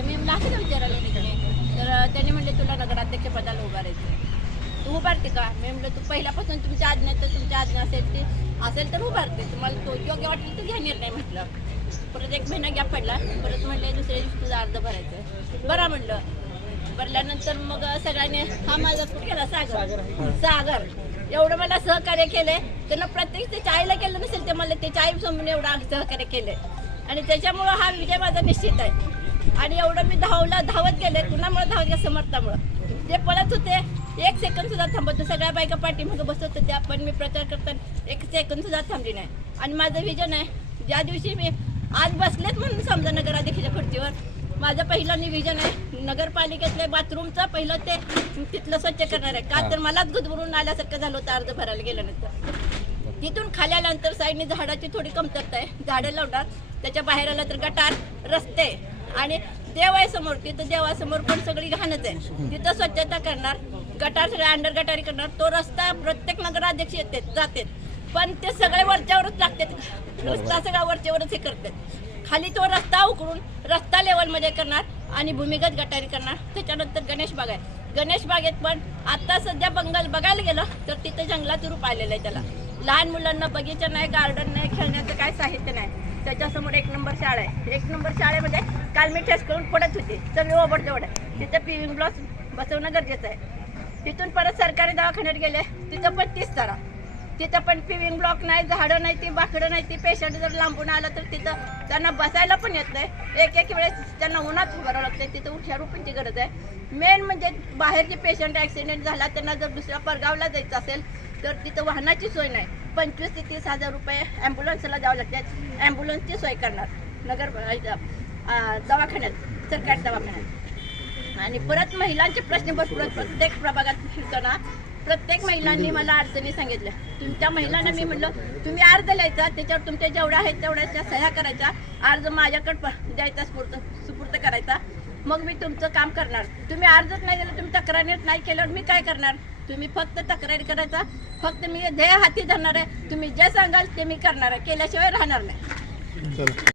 का मी म्हणलं असं विचारायला नाही. तर त्यांनी म्हणले तुला नगराध्यक्ष पदाला उभारायचं, तू उभारते का? मी म्हणलं तू पहिल्यापासून तुमच्या आज्ञा तर तुमच्या आज्ञा असेल तर उभारते, तुम्हाला तो योग्य वाटेल तर घ्या निर्णय म्हटलं. परत 1 महिना गॅप पडला. परत म्हणले दुसऱ्या दिवशी तुझा अर्ज भरायचं. बरा म्हणलं. भरल्यानंतर मग सगळ्यांनी हा माझा केला सागर एवढं मला सहकार्य केले. त्यांना प्रत्येक ते चाळीला केलं नसेल ते मला ते चाळी समोर एवढं सहकार्य केले आणि त्याच्यामुळं हा विजय माझा निश्चित आहे. आणि एवढं मी धावत गेले. कुणामुळे धावत गेले? समर्थामुळं. ते पळत होते, 1 सेकंद सुद्धा थांबत. सगळ्या बायका पाठीमागे बसत होत्या, पण मी प्रचार करताना 1 सेकंद सुद्धा थांबली नाही. आणि माझं विजन आहे, ज्या दिवशी मी आज बसलेच म्हणून समजा नगराध्यक्षाच्या खुर्चीवर, माझं पहिलं निविजन आहे नगरपालिकेतले बाथरूमचं पहिलं ते तिथलं स्वच्छ करणार आहे. का तर मलाच गुदमरून आल्यासारखं झालं होतं अर्ज भरायला गेल्यानंतर. तिथून खाली आल्यानंतर साईडने झाडाची थोडी कमतरता आहे, झाडं लावणार. त्याच्या बाहेर आलं तर गटार, रस्ते आणि देव आहे समोर, तिथं देवासमोर पण सगळी घाणच आहे. तिथं स्वच्छता करणार, गटार सगळे अंडर गटारी करणार. तो रस्ता प्रत्येक नगराध्यक्ष येते जाते, पण ते सगळे वरच्यावरच टाकतात. रस्ता सगळा वरच्यावरच हे करतात. खाली तो रस्ता उकरून रस्ता लेवलमध्ये करणार आणि भूमिगत गटारी करणार. त्याच्यानंतर गणेश बाग आहे. गणेश बागेत पण आता सध्या बघायला गेलं तर तिथं जंगलाचं रूप आलेलं आहे. त्याला लहान मुलांना बगीचा नाही, गार्डन नाही, खेळण्याचं काय साहित्य नाही. त्याच्यासमोर 1 नंबर शाळा आहे. 1 नंबर शाळेमध्ये काल मी टेस्ट करून पडत होती, सगळी ओबडधोबड आहे. तिथं पिविंग ब्लॉक बसवणं गरजेचं आहे. तिथून परत सरकारी दवाखान्यात गेले, तिथं पण 30 तारा. तिथं पण पिविंग ब्लॉक नाही, झाडं नाही, ती बाकडं नाही. ती पेशंट जर लांबून आलं तर तिथं त्यांना बसायला पण येत नाही. एक वेळेस त्यांना उन्हात उभारावं लागते. तिथं हुशार पण गरज आहे. मेन म्हणजे बाहेरचे पेशंट ॲक्सिडेंट झाला, त्यांना जर दुसऱ्या परगावला जायचं असेल तर तिथं वाहनाची सोय नाही. 25 ते 30 हजार रुपये ॲम्ब्युलन्सला द्यावं लागतात. ॲम्ब्युलन्सची सोय करणार नगर दवाखान्यात, सरकारी दवाखान्यात. आणि परत महिलांचे प्रश्न भरपूर प्रत्येक प्रभागात फिरताना प्रत्येक महिलांनी मला अडचणी सांगितल्या. तुमच्या महिलांना मी म्हणलं तुम्ही अर्ज लिहायचा, त्याच्यावर तुमच्या जेवढ्या आहेत तेवढ्याच्या सह्या करायच्या, अर्ज माझ्याकडे द्यायचा, सुपूर्द करायचा. मग मी तुमचं काम करणार. तुम्ही अर्जच नाही दिला, तुम्ही तक्रारी नाही केल्यावर मी काय करणार? तुम्ही फक्त तक्रारी करायचा. फक्त मी ध्येय हाती धरणार आहे. तुम्ही जे सांगाल ते मी करणार आहे, केल्याशिवाय राहणार नाही.